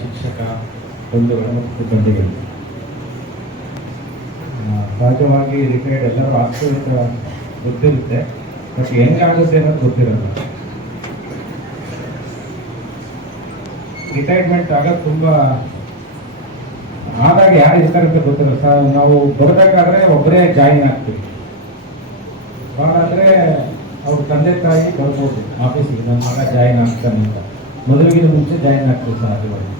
ಶಿಕ್ಷಕ ಬಂಧುಗಳು ಮತ್ತು ಆ, ಸಹಜವಾಗಿ ರಿಟೈರ್ಡ್ ಎಲ್ಲರೂ ಅಂತ ಗೊತ್ತಿರುತ್ತೆ ಬಟ್ ಹೆಂಗಾಗುತ್ತೆ ಅನ್ನೋದು ಗೊತ್ತಿರಲ್ಲ. ರಿಟೈರ್ಮೆಂಟ್ ಆಗೋದು ತುಂಬ ಆದಾಗ ಯಾರು ಇರ್ತಾರೆ ಅಂತ ಗೊತ್ತಿರಲ್ಲ. ಸರ್ ನಾವು ಬರಬೇಕಾದ್ರೆ ಒಬ್ಬರೇ ಜಾಯಿನ್ ಆಗ್ತೀವಿ. ಅಂದರೆ ಅವ್ರ ತಂದೆ ತಾಯಿ ಬರ್ಬೋದು ಆಫೀಸಿಗೆ ನನ್ನ ಮಗ ಜಾಯಿನ್ ಆಗ್ತಾನೆ ಅಂತ. ಮೊದಲಿಗೆ ಮುಂಚೆ ಜಾಯಿನ್ ಆಗ್ತದೆ ಸಾಧ್ಯ ಅದು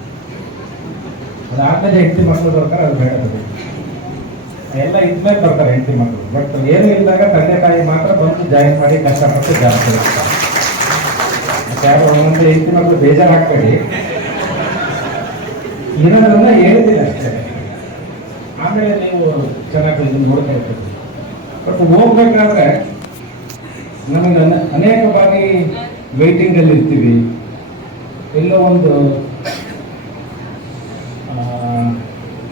ಅದಾದ್ಮೇಲೆ ಹೆಂಡತಿ ಮಕ್ಕಳು ಬರ್ತಾರೆ ಅದು ಬೇಡ ಅದು ಎಲ್ಲ ಇದ್ಮೇಲೆ ಬರ್ತಾರೆ ಹೆಂಡತಿ ಮಕ್ಕಳು ಬಟ್ ಏನು ಇಲ್ಲದಾಗ ತಂದೆ ತಾಯಿ ಮಾತ್ರ ಬಂದು ಜಾಯಿನ್ ಮಾಡಿ ಕಷ್ಟಪಟ್ಟು ಜಾಸ್ತಿ ಯಾರು ಒಂದೊಂದು ಹೆಂಡತಿ ಮಕ್ಕಳು ಬೇಜಾರಾಗ್ಬೇಡಿ. ಇರೋದನ್ನ ಹೇಳಿದಿಲ್ಲ ಅಷ್ಟೇ. ಆಮೇಲೆ ನೀವು ಚೆನ್ನಾಗಿ ಇದನ್ನು ನೋಡ್ತಾ ಇರ್ತೀವಿ ಬಟ್ ಹೋಗ್ಬೇಕಾದ್ರೆ ನಮಗೆ ಅನೇಕ ಬಾರಿ ವೆಯ್ಟಿಂಗಲ್ಲಿ ಇರ್ತೀವಿ. ಎಲ್ಲೋ ಒಂದು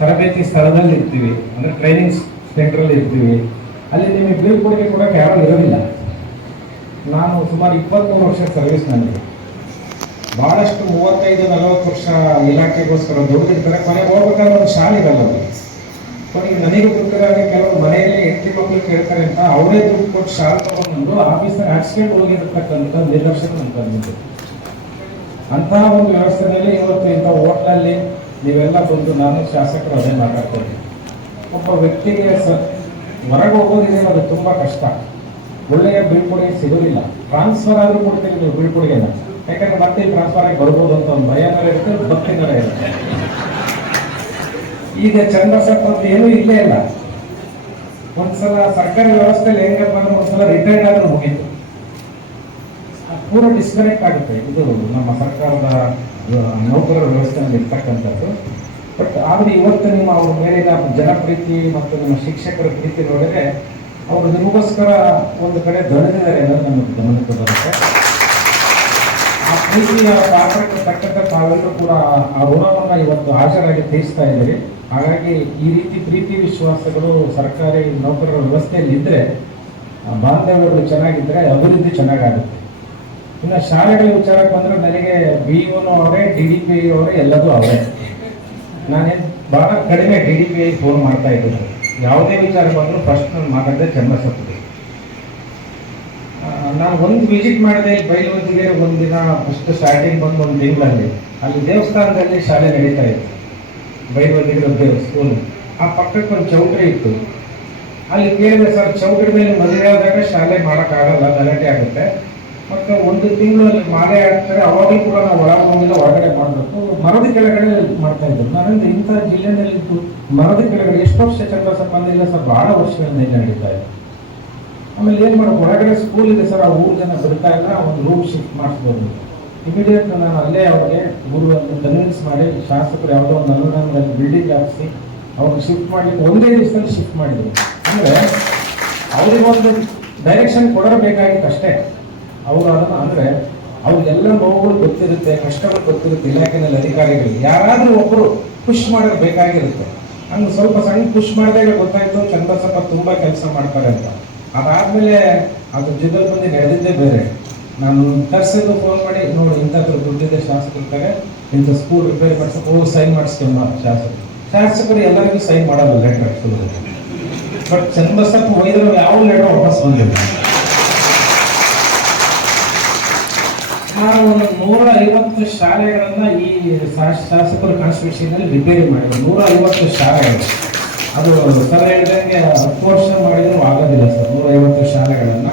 ತರಬೇತಿ ಸ್ಥಳದಲ್ಲಿ ಇರ್ತೀವಿ. ಅಂದ್ರೆ ಟ್ರೈನಿಂಗ್ ಸೆಂಟ್ರಲ್ಲಿ ಇರ್ತೀವಿ. ಅಲ್ಲಿ ನಿಮಗೆ ಬೀಳ್ಕೊಡುಗೆ ಕೂಡ ಯಾರೂ ಇರೋದಿಲ್ಲ. ನಾನು ಸುಮಾರು ಇಪ್ಪತ್ತ್ಮೂರು ವರ್ಷ ಸರ್ವಿಸ್ ನನಗೆ ಬಹಳಷ್ಟು ಮೂವತ್ತೈದು, ನಲವತ್ತು ವರ್ಷ ಇಲಾಖೆಗೋಸ್ಕರ ದುಡಿದಿರ್ತಾರೆ ಕೊನೆಗೆ ಹೋಗ್ಬೇಕಾದ್ರೆ ಒಂದು ಶಾಲೆ ಇರಲ್ಲ ಕೊನೆಗೆ ನನಗೆ ಗೊತ್ತಿರೋ ಕೆಲವರು ಮನೆಯಲ್ಲಿ ಹೆಂಡತಿ ಮಕ್ಕಳು ಕೇಳ್ತಾರೆ ಅಂತ ಅವರೇ ದುಡ್ಡು ಕೊಟ್ಟು ಶಾಲೆ ತಗೊಂಡು ಆಫೀಸರ್ ಆಕ್ಸಿಡೆಂಟ್ ಹೋಗಿರ್ತಕ್ಕಂಥ ನಿರ್ಲಕ್ಷ್ಯ ಅಂತ ಬಂದಿದ್ದು. ಅಂತಹ ಒಂದು ವ್ಯವಸ್ಥೆಯಲ್ಲಿ ಇವತ್ತು ಇಂಥ ಹೋಟ್ಲಲ್ಲಿ ನೀವೆಲ್ಲ ಬಂದು ನಾನು ಶಾಸಕರು ಅದೇ ಮಾತಾಡ್ತೀನಿ ಒಬ್ಬ ವ್ಯಕ್ತಿಗೆ ಸ ಹೊರಗೆ ಹೋಗೋದಿದೆ ಅದು ತುಂಬ ಕಷ್ಟ. ಒಳ್ಳೆಯ ಬೀಳ್ಕೊಡುಗೆ ಸಿಗೋದಿಲ್ಲ. ಟ್ರಾನ್ಸ್ಫರ್ ಆದರೂ ಕೊಡ್ತೀನಿ ನೀವು ಬೀಳ್ಕೊಡುಗೆನ. ಯಾಕಂದ್ರೆ ಮತ್ತೆ ಟ್ರಾನ್ಸ್ಫರ್ ಆಗಿ ಬರ್ಬೋದು ಅಂತ ಒಂದು ಭಯನರ ಇರುತ್ತೆ ಭಕ್ತಿನರ ಇರುತ್ತೆ ಈಗ ಚಂದ್ರಸಪ್ಪ ಏನೂ ಇಲ್ಲೇ ಇಲ್ಲ. ಒಂದ್ಸಲ ಸರ್ಕಾರಿ ವ್ಯವಸ್ಥೆಯಲ್ಲಿ ಹೆಂಗಪ್ಪ ಅಂದ್ರೆ ಒಂದ್ಸಲ ರಿಟೈರ್ಡ್ ಆದ್ರೂ ಮುಗೀತು. ಪೂರ ಡಿಸ್ಕನೆಕ್ಟ್ ಆಗುತ್ತೆ. ಇದು ನಮ್ಮ ಸರ್ಕಾರದ ನೌಕರರ ವ್ಯವಸ್ಥೆಯಲ್ಲಿ ಇರ್ತಕ್ಕಂಥದ್ದು. ಬಟ್ ಆದರೆ ಇವತ್ತು ನಿಮ್ಮ ಅವ್ರ ಮೇಲಿನ ಜನಪ್ರೀತಿ ಮತ್ತು ನಿಮ್ಮ ಶಿಕ್ಷಕರ ಪ್ರೀತಿ ನೋಡಿದ್ರೆ ಅವರು ನಿಮಗೋಸ್ಕರ ಒಂದು ಕಡೆ ದೊರೆತಿದ್ದಾರೆ ಅನ್ನೋದು ನಮಗೆ ಗಮನಕ್ಕೆ ಬರುತ್ತೆ. ಆ ಪ್ರೀತಿಯ ಪಾತ್ರಕ್ಕೆ ತಕ್ಕಂಥ ತಾವೆಲ್ಲರೂ ಕೂಡ ಆ ಋಣವನ್ನು ಇವತ್ತು ಹಾಜರಾಗಿ ತೀರಿಸ್ತಾ ಇದ್ದೀರಿ. ಹಾಗಾಗಿ ಈ ರೀತಿ ಪ್ರೀತಿ ವಿಶ್ವಾಸಗಳು ಸರ್ಕಾರಿ ನೌಕರರ ವ್ಯವಸ್ಥೆಯಲ್ಲಿ ಇದ್ದರೆ ಬಾಂಧವ್ಯಗಳು ಚೆನ್ನಾಗಿದ್ದರೆ ಅಭಿವೃದ್ಧಿ ಚೆನ್ನಾಗಾಗುತ್ತೆ. ಇನ್ನು ಶಾಲೆಗಳ ವಿಚಾರಕ್ಕೆ ಬಂದ್ರೆ ನನಗೆ ಬಿ ಒನು ಅವರೇ ಡಿ ಡಿ ಪಿ ಅವರೇ, ಎಲ್ಲದೂ ಅವರೇ. ನಾನೇನು ಬಹಳ ಕಡಿಮೆ D D P I phone ಮಾಡ್ತಾ ಇದ್ದೀನಿ. ಯಾವುದೇ ವಿಚಾರ ಬಂದರೂ ಫಸ್ಟ್ ನಾನು ಮಾತಾಡಿದೆ ಚನ್ನಬಸಪ್ಪಗೆ. ನಾನು ಒಂದು ವಿಸಿಟ್ ಮಾಡಿದೆ ಬೈಲೊಂದಿಗೆ ಒಂದು ದಿನ ಫಸ್ಟ್ ಸ್ಟಾರ್ಟಿಂಗ್ ಬಂದು ಒಂದು ತಿಂಗಳಲ್ಲಿ. ಅಲ್ಲಿ ದೇವಸ್ಥಾನದಲ್ಲಿ ಶಾಲೆ ನಡೀತಾ ಇತ್ತು. ಬೈಲುವಂತಿಗೆ ದೇವ ಸ್ಕೂಲ್ ಆ ಪಕ್ಕಕ್ಕೆ ಒಂದು ಚೌಟ್ರಿ ಇತ್ತು. ಅಲ್ಲಿ ಕೇಳಿದೆ, ಸರ್, ಚೌಟ್ರಿ ಮೇಲೆ ಮದುವೆ ಆದಾಗ ಶಾಲೆ ಮಾಡೋಕ್ಕಾಗಲ್ಲ, ಗಲಾಟೆ ಆಗುತ್ತೆ. ಮತ್ತೆ ಒಂದು ತಿಂಗಳು ಅಲ್ಲಿ ಮಾಲೆ ಹಾಕ್ತಾರೆ ಅವಾಗಲೂ ಕೂಡ ನಾವು ಒಳಗೆ ಹೋಗಿಲ್ಲ, ಹೊರಗಡೆ ಮಾಡಬೇಕು. ಮರದ ಕೆಳಗಡೆ ಮಾಡ್ತಾ ಇದ್ರು ನಾನಂದ್ರೆ ಇಂಥ ಜಿಲ್ಲೆನಲ್ಲಿ ಮರದ ಕೆಳಗಡೆ ಎಷ್ಟು ವರ್ಷ ಚಂದ್ರ ಸಂಬಂಧ ಇಲ್ಲ ಸರ್, ಬಹಳ ವರ್ಷಗಳಿಂದ ನಡೀತಾ ಇದೆ. ಆಮೇಲೆ ಏನು ಮಾಡೋದು, ಹೊರಗಡೆ ಸ್ಕೂಲ್ ಇದೆ ಸರ್, ಆ ಊರು ಜನ ಬರ್ತಾ ಇಲ್ಲ, ಒಂದು ರೂಮ್ ಶಿಫ್ಟ್ ಮಾಡಿಸ್ಬೋದು. ಇಮಿಡಿಯೇಟ್ ನಾನು ಅಲ್ಲೇ ಅವ್ರಿಗೆ ಒಂದು ಕನ್ವಿನ್ಸ್ ಮಾಡಿ, ಶಾಸಕರು ಯಾವುದೋ ಒಂದು ಅನುದಾನದಲ್ಲಿ ಬಿಲ್ಡಿಂಗ್ ಹಾಕಿಸಿ ಅವ್ರಿಗೆ ಶಿಫ್ಟ್ ಮಾಡಿ ಒಂದೇ ದಿವಸದಲ್ಲಿ ಶಿಫ್ಟ್ ಮಾಡಿದ್ರು. ಅಂದರೆ ಅವ್ರಿಗೆ ಒಂದು ಡೈರೆಕ್ಷನ್ ಕೊಡಬೇಕಾಗಿತ್ತು ಅಷ್ಟೇ. ಅವರು ಅದನ್ನ ಅಂದ್ರೆ ಅವ್ರಿಗೆಲ್ಲ ನೋವುಗಳು ಗೊತ್ತಿರುತ್ತೆ, ಕಷ್ಟಗಳು ಗೊತ್ತಿರುತ್ತೆ ಇಲಾಖೆಯಲ್ಲಿ ಅಧಿಕಾರಿಗಳಿಗೆ. ಯಾರಾದರೂ ಒಬ್ಬರು ಪುಷ್ ಮಾಡೋದು ಬೇಕಾಗಿರುತ್ತೆ. ಹಂಗೆ ಸ್ವಲ್ಪ ಸಣ್ಣ ಪುಷ್ ಮಾಡಿದಾಗ ಗೊತ್ತಾಯ್ತು ಚಂದ್ರಸಪ್ಪ ತುಂಬಾ ಕೆಲಸ ಮಾಡ್ತಾರೆ ಅಂತ. ಅದಾದ್ಮೇಲೆ ಅದು ಜೊತೆ ಬಂದು ನಡೆದಿದ್ದೇ ಬೇರೆ. ನಾನು ತರ್ಸಿದ್ದು ಫೋನ್ ಮಾಡಿ, ನೋಡಿ ಇಂಥದ್ದು ದುಡ್ಡಿದೆ, ಶಾಸಕರು ಕಡೆ ಇಂಥ ಸ್ಕೂಲ್ ರಿಪೇರಿ ಮಾಡಿಸೋಕೆ ಹೋಗಿ ಸೈನ್ ಮಾಡಿಸ್ಕೊಂಬ ಶಾಸಕರು. ಶಾಸಕರು ಎಲ್ಲರಿಗೂ ಸೈನ್ ಮಾಡಲ್ಲ ಲೆಟರ್ ಬಟ್ ಚಂದ್ರಸಪ್ಪ ಒಯ್ದ್ರೆ ಯಾವ ಲೆಟರ್ ವಾಪಸ್ ಬಂದಿಲ್ಲ. ನಾನು ಒಂದು ನೂರ ಐವತ್ತು ಶಾಲೆಗಳನ್ನ ಈ ಶಾಸಕರು ಕಾನ್ಸ್ಟಿಟ್ಯೂಷನ್ ರಿಪೇರಿ ಮಾಡಿದ್ರು. ನೂರ ಐವತ್ತು ಶಾಲೆಗಳು. ಅದು ಸರ್ ಹೇಳಿದಂಗೆ ಹತ್ತು ವರ್ಷ ಮಾಡಿದ್ರು ಆಗೋದಿಲ್ಲ ಸರ್ ನೂರ ಐವತ್ತು ಶಾಲೆಗಳನ್ನ.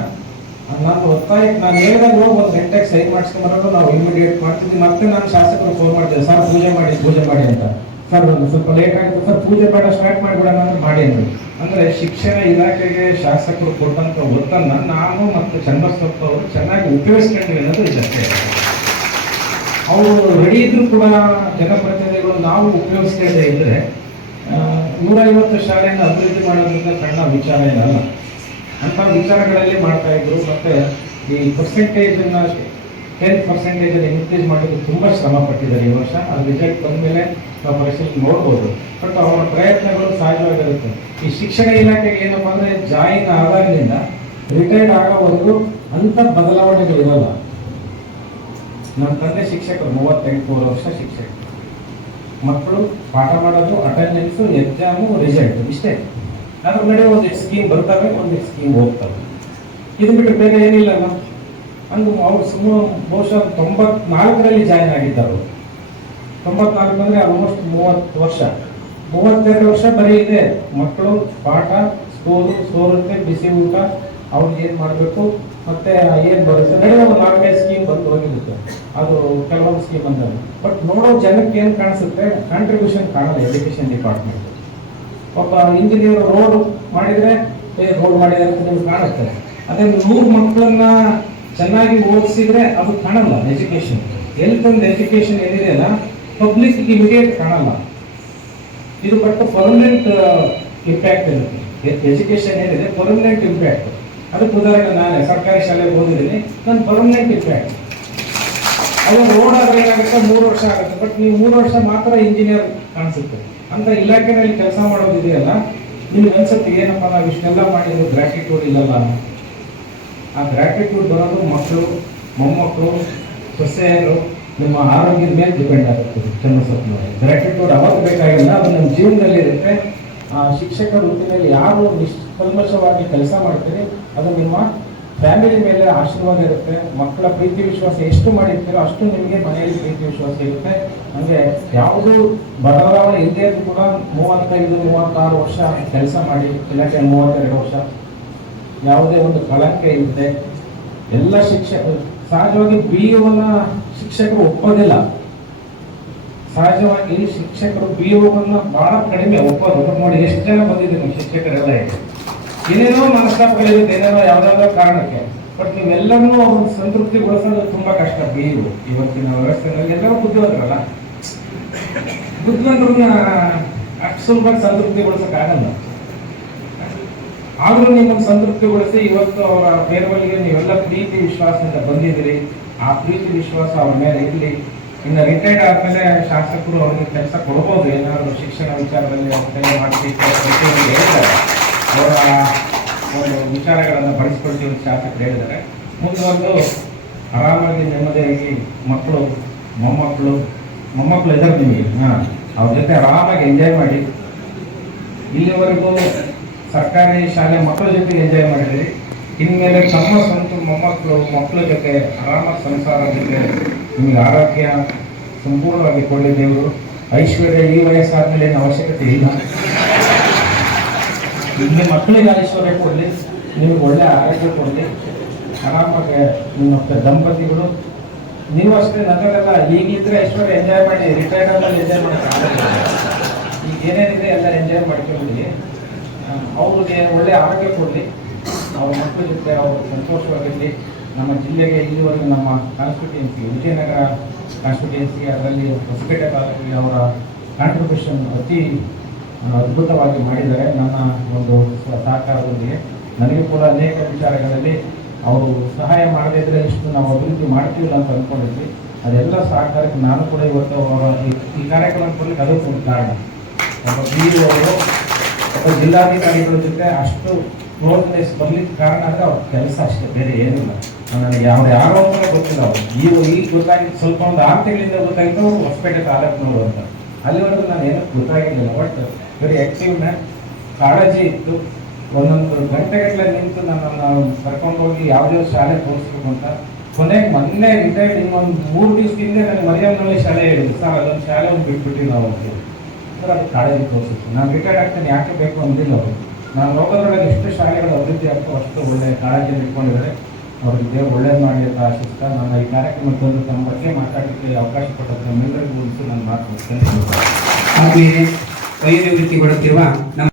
ನಾನು ಒತ್ತಾಯಕ್ಕೆ, ನಾನು ಹೇಳಿದಾಗ ಹೋಗಿ ಒಂದು ಗಂಟೆಗೆ ಸೈನ್ ಮಾಡಿಸ್ಕೊಂಬರೋದು ನಾವು ಇಮಿಡಿಯೇಟ್ ಮಾಡ್ತೀವಿ ಮತ್ತೆ ನಾನು ಶಾಸಕರು ಫೋನ್ ಮಾಡ್ತೀನಿ ಸರ್, ಪೂಜೆ ಮಾಡಿ ಪೂಜೆ ಮಾಡಿ ಅಂತ. ಸರ್, ಒಂದು ಸ್ವಲ್ಪ ಲೇಟ್ ಆಗುತ್ತೆ ಸರ್, ಪೂಜೆ ಬೇಡ ಸ್ಟಾರ್ಟ್ ಮಾಡಿಬಿಡೋಣ ಮಾಡಿ ಅಂದ್ರು. ಅಂದ್ರೆ ಶಿಕ್ಷಣ ಇಲಾಖೆಗೆ ಶಾಸಕರು ಕೊಟ್ಟಂತ ಒತ್ತನ್ನ ನಾನು ಮತ್ತು ಚನ್ನಬಸಪ್ಪ ಅವರು ಚೆನ್ನಾಗಿ ಉಪಯೋಗಿಸ್ಕೊಂಡ್ವಿ ಅನ್ನೋದು ಜೊತೆ. ಅವರು ರೆಡಿ ಇದ್ರು ಕೂಡ ಜನಪ್ರತಿನಿಧಿಗಳು ನಾವು ಉಪಯೋಗಿಸ್ಕೊಂಡೇ ಇದ್ದರೆ ನೂರೈವತ್ತು ಶಾಲೆಯನ್ನು ಅಭಿವೃದ್ಧಿ ಮಾಡೋದ್ರಿಂದ ಸಣ್ಣ ವಿಚಾರ ಏನಲ್ಲ. ಅಂತ ವಿಚಾರಗಳಲ್ಲಿ ಮಾಡ್ತಾ ಇದ್ರು, ಮತ್ತೆ ಈ ಪರ್ಸೆಂಟೇಜನ್ನು ಟೆನ್ ಪರ್ಸೆಂಟೇಜ್ ಇನ್ಕ್ರೀಸ್ ಮಾಡೋದು ತುಂಬಾ ಶ್ರಮ ಪಟ್ಟಿದ್ದಾರೆ ಈ ವರ್ಷ. ಆ ರಿಸಲ್ಟ್ ಬಂದ್ಮೇಲೆ ನಾವು ಪರಿಶೀಲನೆ ನೋಡ್ಬೋದು. ಬಟ್ ಅವರ ಪ್ರಯತ್ನಗಳು ಸಹಜವಾಗಿರುತ್ತೆ ಈ ಶಿಕ್ಷಣ ಇಲಾಖೆಗೆ ಏನಪ್ಪಾ ಅಂದ್ರೆ ಜಾಯಿನ್ ಆದಾಗಲಿಂದ ರಿಟೈರ್ಡ್ ಆಗೋವರೆಗೂ ಅಂತ ಬದಲಾವಣೆಗಳು ಇರಲ್ಲ. ನಮ್ಮ ತಂದೆ ಶಿಕ್ಷಕರು, ಮೂವತ್ತೆಂಟು ವರ್ಷ ಶಿಕ್ಷಕರು. ಮಕ್ಕಳು ಪಾಠ ಮಾಡೋದು ಅಟೆಂಡೆನ್ಸು ಎಕ್ಸಾಮು ರಿಸಲ್ಟ್ ಇಷ್ಟೇ. ಅದ್ರ ನಡುವೆ ಒಂದು ಸ್ಕೀಮ್ ಬರ್ತವೆ, ಒಂದು ಸ್ಕೀಮ್ ಹೋಗ್ತವೆ. ಇದು ಬಿಟ್ಟು ಬೇರೆ ಏನಿಲ್ಲ ನಮ್ಮ ಅಂದು ಅವ್ರು ಸುಮಾರು ಬಹುಶಃ ತೊಂಬತ್ನಾಲ್ಕರಲ್ಲಿ ಜಾಯಿನ್ ಆಗಿದ್ದರು ತೊಂಬತ್ನಾಲ್ಕು ಅಂದರೆ ಆಲ್ಮೋಸ್ಟ್ ಮೂವತ್ತು ವರ್ಷ. ಮೂವತ್ತೆರಡು ವರ್ಷ ಬರೀ ಇದೆ. ಮಕ್ಕಳು ಪಾಠ ಸ್ಕೂಲು ಸೋರುತ್ತೆ ಬಿಸಿ ಊಟ, ಅವ್ರಿಗೆ ಏನು ಮಾಡಬೇಕು? ಮತ್ತೆ ಏನು ಬರುತ್ತೆ? ಒಂದು ನಾಲ್ಕೈದು ಸ್ಕೀಮ್ ಬಂದು ಹೋಗಿರುತ್ತೆ. ಅದು ಕೆಲವೊಂದು ಸ್ಕೀಮ್ ಅಂತ ಬಟ್ ನೋಡೋ ಜನಕ್ಕೆ ಏನು ಕಾಣಿಸುತ್ತೆ? ಕಾಂಟ್ರಿಬ್ಯೂಷನ್ ಕಾಣಲ್ಲ ಎಜುಕೇಶನ್ ಡಿಪಾರ್ಟ್ಮೆಂಟ್ ಒಬ್ಬ ಇಂಜಿನಿಯರ್ ರೋಡ್ ಮಾಡಿದ್ರೆ, ಏ ರೋಡ್ ಮಾಡಿದಾರೆ ಅಂತ ನಿಮ್ಗೆ ಕಾಣುತ್ತೆ. ಅದೇ ನೂರು ಮಕ್ಕಳನ್ನ ಚೆನ್ನಾಗಿ ಓದಿಸಿದ್ರೆ ಅದು ಕಾಣಲ್ಲ ಎಜುಕೇಶನ್ ಎಲ್ತ್ ಒಂದು ಎಜುಕೇಶನ್ ಏನಿದೆಯಲ್ಲ ಪಬ್ಲಿಕ್ ಇಮಿಡಿಯೇಟ್ ಕಾಣಲ್ಲ. ಇದು ಬಟ್ ಪರ್ಮನೆಂಟ್ ಇಂಪ್ಯಾಕ್ಟ್ ಇರುತ್ತೆ. ಎಜುಕೇಶನ್ ಏನಿದೆ ಪರ್ಮನೆಂಟ್ ಇಂಪ್ಯಾಕ್ಟ್ ಅದಕ್ಕೆ ಉದಾಹರಣೆ ನಾನೇ, ಸರ್ಕಾರಿ ಶಾಲೆಗೆ ಓದಿದ್ದೀನಿ, ನಾನು ಪರ್ಮನೆಂಟ್ ಇಂಪ್ಯಾಕ್ಟ್ ಅದು ರೋಡ್ ಏನಾಗುತ್ತೆ, ಮೂರು ವರ್ಷ ಆಗುತ್ತೆ. ಬಟ್ ನೀವು ಮೂರು ವರ್ಷ ಮಾತ್ರ ಇಂಜಿನಿಯರ್ ಕಾಣಿಸುತ್ತೆ. ಅಂತ ಇಲಾಖೆನಲ್ಲಿ ಕೆಲಸ ಮಾಡೋದಿದೆಯಲ್ಲ ನಿಮ್ಗೆ ಅನ್ಸುತ್ತೆ, ಏನಪ್ಪ ನಾವು ಇಷ್ಟೆಲ್ಲ ಮಾಡಿದ್ರು ಗ್ರಾಟಿಟ್ಯೂಡ್ ಇಲ್ಲಲ್ಲ ಆ ಗ್ರಾಟಿಟ್ಯೂಡ್ ಬರೋದು ಮಕ್ಕಳು, ಮೊಮ್ಮಕ್ಕಳು, ಸೊಸೆಯರು ನಿಮ್ಮ ಆರೋಗ್ಯದ ಮೇಲೆ ಡಿಪೆಂಡ್ ಆಗುತ್ತೆ ಚನ್ನಸತ್ವ ಗ್ರಾಟಿಟ್ಯೂಡ್ ಅವಾಗ ಬೇಕಾಗಿಲ್ಲ, ಅದು ನಮ್ಮ ಜೀವನದಲ್ಲಿ ಇರುತ್ತೆ. ಆ ಶಿಕ್ಷಕ ವೃತ್ತಿನಲ್ಲಿ ಯಾರು ನಿಷ್ಕಲ್ಮಶವಾಗಿ ಕೆಲಸ ಮಾಡ್ತೀರಿ, ಅದು ನಿಮ್ಮ ಫ್ಯಾಮಿಲಿ ಮೇಲೆ ಆಶೀರ್ವಾದ ಇರುತ್ತೆ. ಮಕ್ಕಳ ಪ್ರೀತಿ ವಿಶ್ವಾಸ ಎಷ್ಟು ಮಾಡಿರ್ತೀರೋ ಅಷ್ಟು ನಿಮಗೆ ಮನೆಯಲ್ಲಿ ಪ್ರೀತಿ ವಿಶ್ವಾಸ ಇರುತ್ತೆ. ಅಂದರೆ ಯಾವುದು ಬದಲಾವಣೆ ಇಲ್ಲದೆ ಕೂಡ ಮೂವತ್ತೈದು, ಮೂವತ್ತಾರು ವರ್ಷ ಕೆಲಸ ಮಾಡಿ, ಇಲಾಖೆ ಮೂವತ್ತೆರಡು ವರ್ಷ ಯಾವುದೇ ಒಂದು ಕಳಂಕ ಇರುತ್ತೆ. ಎಲ್ಲ ಶಿಕ್ಷಕ ಸಹಜವಾಗಿ ಬಿ ನ ಶಿಕ್ಷಕರು ಒಪ್ಪೋದಿಲ್ಲ. ಸಹಜವಾಗಿ ಶಿಕ್ಷಕರು ಬಿ ಒನ್ನ ಬಹಳ ಕಡಿಮೆ ಒಪ್ಪೋದು ನೋಡಿ ಎಷ್ಟು ಜನ ಬಂದಿದ್ದೀನಿ ಶಿಕ್ಷಕರೆಲ್ಲ ಏನೇನೋ ಮನಸ್ತಾಪಗಳಿರುತ್ತೆ, ಏನೇನೋ ಯಾವ್ದಾವ್ದೋ ಕಾರಣಕ್ಕೆ. ಬಟ್ ನೀವೆಲ್ಲರನ್ನೂ ಒಂದು ಸಂತೃಪ್ತಿಗೊಳಿಸೋದು ತುಂಬಾ ಕಷ್ಟ ಬಿ ಇವತ್ತಿನ ವ್ಯವಸ್ಥೆಗಳಲ್ಲಿ ಎಲ್ಲರೂ ಬುದ್ಧಿವಂತರಲ್ಲ. ಬುದ್ಧಿವಂತರನ್ನ ಅಷ್ಟು ಸುಲಭವಾಗಿ ಸಂತೃಪ್ತಿಗೊಳಿಸಕ್ಕಾಗಲ್ಲ ಆದ್ರೂ ನಿಮ್ಮನ್ನು ಸಂತೃಪ್ತಿಗೊಳಿಸಿ ಇವತ್ತು ಅವರ ಫೇರ್ವೆಲ್ಗೆ ನೀವೆಲ್ಲ ಪ್ರೀತಿ, ವಿಶ್ವಾಸದಿಂದ ಬಂದಿದ್ದೀರಿ. ಆ ಪ್ರೀತಿ ವಿಶ್ವಾಸ ಅವ್ರ ಮೇಲೆ ಇರಲಿ ಇನ್ನು ರಿಟೈರ್ಡ್ ಆದಮೇಲೆ ಶಾಸಕರು ಅವ್ರಿಗೆ ಕೆಲಸ ಕೊಡ್ಬೋದು, ಏನಾದರೂ ಶಿಕ್ಷಣ ವಿಚಾರದಲ್ಲಿ ಮಾಡ್ತೀವಿ ಹೇಳ್ತಾರೆ. ಅವರ ಒಂದು ವಿಚಾರಗಳನ್ನು ಬಳಸ್ಕೊಳ್ತೀವಿ ಶಾಸಕರು ಹೇಳಿದ್ದಾರೆ. ಮುಂದುವರೆದು ಆರಾಮಾಗಿ ನೆಮ್ಮದಿಯಾಗಿ ಮಕ್ಕಳು, ಮೊಮ್ಮಕ್ಕಳು ಮೊಮ್ಮಕ್ಕಳು ಇದ್ದಾರೆ ನಿಮಗೆ. ಹಾಂ, ಅವ್ರ ಜೊತೆ ಆರಾಮಾಗಿ ಎಂಜಾಯ್ ಮಾಡಿ. ಇಲ್ಲಿವರೆಗೂ ಸರ್ಕಾರಿ ಶಾಲೆ ಮಕ್ಕಳ ಜೊತೆ ಎಂಜಾಯ್ ಮಾಡಿದ್ರಿ. ಇನ್ಮೇಲೆ ತಮ್ಮ ಸ್ವಂತ ಮೊಮ್ಮಕ್ಕಳು ಮಕ್ಕಳ ಜೊತೆ ಆರಾಮ ಸಂಸಾರ ಜೊತೆ ನಿಮಗೆ ಆರೋಗ್ಯ ಸಂಪೂರ್ಣವಾಗಿ ಕೊಳ್ಳಿ ದೇವರು. ಐಶ್ವರ್ಯ ಈ ವಯಸ್ಸಾದ್ಮೇಲೆ ಏನು ಅವಶ್ಯಕತೆ ಇಲ್ಲ. ನಿಮ್ಮ ಮಕ್ಕಳಿಗೆ ಐಶ್ವರ್ಯ ಕೊಡಲಿ, ನಿಮಗೆ ಒಳ್ಳೆ ಆರೋಗ್ಯ ಕೊಡಲಿ, ಆರಾಮಾಗಿ ನಿಮ್ಮ ದಂಪತಿಗಳು. ನೀವು ಅಷ್ಟೇ ನಗರಲ್ಲ ಈಗಿದ್ರೆ ಐಶ್ವರ್ಯ ಎಂಜಾಯ್ ಮಾಡಿ ರಿಟೈರ್ಡ್ ಆದ್ಮೇಲೆ ಎಂಜಾಯ್ ಮಾಡೋಕ್ಕಾಗಲ್ಲ ಈಗ ಏನೇನಿದೆ ಎಲ್ಲ ಎಂಜಾಯ್ ಮಾಡ್ಕೊಳ್ಳಿ ಅವ್ರಿಗೆ ಒಳ್ಳೆ ಆರೋಗ್ಯ ಕೊಡಲಿ. ಅವ್ರ ಮಕ್ಕಳ ಜೊತೆ ಅವರು ಸಂತೋಷವಾಗಿರಲಿ ನಮ್ಮ ಜಿಲ್ಲೆಗೆ ಇಲ್ಲಿವರೆಗೂ ನಮ್ಮ ಕಾನ್ಸ್ಟಿಟ್ಯೂನ್ಸಿ ವಿಜಯನಗರ ಕಾನ್ಸ್ಟಿಟ್ಯೂನ್ಸಿ ಅದರಲ್ಲಿ ಹೊಸಪೇಟೆ ತಾಲೂಕಿಗೆ ಅವರ ಕಾಂಟ್ರಿಬ್ಯೂಷನ್ ಅತಿ ಅದ್ಭುತವಾಗಿ ಮಾಡಿದ್ದಾರೆ. ನನ್ನ ಒಂದು ಸಹಕಾರದೊಂದಿಗೆ. ನನಗೆ ಕೂಡ ಅನೇಕ ವಿಚಾರಗಳಲ್ಲಿ ಅವರು ಸಹಾಯ ಮಾಡದೇ ಇದ್ರೆ ಇಷ್ಟು ನಾವು ಅಭಿವೃದ್ಧಿ ಮಾಡ್ತೀವಿಲ್ಲ ಅಂತ ಅಂದ್ಕೊಂಡಿದ್ವಿ ಅದೆಲ್ಲ ಸಹಕಾರಕ್ಕೆ ನಾನು ಕೂಡ ಇವತ್ತು ಅವರ ಈ- ಕಾರ್ಯಕ್ರಮ ಕೊಡಲಿಕ್ಕೆ ಅದು ಒಂದು ಕಾರಣ. ಅವರು ಜಿಲ್ಲಾಧಿಕಾರಿಗಳ ಜೊತೆ ಅಷ್ಟು ಕ್ಲೋಸ್ನೆಸ್ ಬರ್ಲಿಕ್ಕೆ ಕಾರಣ ಅಂದ್ರೆ ಅವ್ರ ಕೆಲಸ ಅಷ್ಟೇ, ಬೇರೆ ಏನಿಲ್ಲ ನನಗೆ ಯಾವ ಯಾರೋ ಅಂತ ಗೊತ್ತಿಲ್ಲ ಅವ್ರು. ಈಗ ಈಗ ಗೊತ್ತಾಗಿದ್ದು ಸ್ವಲ್ಪ ಒಂದು ಆರು ತಿಂಗಳಿಂದ ಗೊತ್ತಾಗಿದ್ದು ಅವರು ಹೊಸಪೇಟೆ ತಾಲೂಕಿನವರು ಅಂತ. ಅಲ್ಲಿವರೆಗೂ ನಾನು ಏನೂ ಗೊತ್ತಾಗಿರಲಿಲ್ಲ ಬಟ್ ವೆರಿ ಮ್ಯಾನ್ ಕಾಳಜಿ ಇತ್ತು. ಒಂದೊಂದು ಗಂಟೆಗಟ್ಟಲೆ ನಿಂತು ನನ್ನನ್ನು ಕರ್ಕೊಂಡು ಹೋಗಿ ಯಾವುದೇ ಶಾಲೆ ತೋರಿಸ್ಬೇಕು ಅಂತ. ಕೊನೆಗೆ ಮೊನ್ನೆ ರಿಟೈರ್ಡ್ ಇನ್ನೊಂದು ಮೂರು ದಿವಸದಿಂದ ನನಗೆ ಮರಿಯಮ್ಮನಲ್ಲಿ ಶಾಲೆ ಹೇಳಿದ್ರು, ಸರ್, ಅದೊಂದು ಶಾಲೆ ಒಂದು ಬಿಟ್ಬಿಟ್ಟಿಲ್ಲ ಅವತ್ತು ಸರ್, ಅದು ಕಾಳಜಿ ತೋರಿಸಿತ್ತು ನಾನು ರಿಟೈರ್ಡ್ ಆಗ್ತೇನೆ, ಯಾಕೆ ಬೇಕು ಅಂದಿಲ್ಲ ಅವರು ನಾನು ಲೋಕದೊಳಗೆ ಎಷ್ಟು ಶಾಲೆಗಳು ಅಭಿವೃದ್ಧಿ ಆಗ್ತೋ ಅಷ್ಟು ಒಳ್ಳೆ ಕಾಳಜಿಯನ್ನು ಇಟ್ಕೊಂಡಿದ್ದಾರೆ ಅವರಿಗೆ ಒಳ್ಳೇದು ಮಾಡಿ ಅಂತ ಆಶಿಸ್ತಾ ನನ್ನ ಈ ಕಾರ್ಯಕ್ರಮಕ್ಕೆ ಬಂದು ತಮ್ಮ ಬಗ್ಗೆ ಮಾತಾಡಲಿಕ್ಕೆ ಅವಕಾಶ ಕೊಟ್ಟ ನಿಮ್ಮೆಲ್ಲರಿಗೂ ನಾನು ಮಾತು ಹಾಗೆಯೇ ವಯೋನಿವೃತ್ತಿ ಪಡುತ್ತಿರುವ ನಮ್ಮ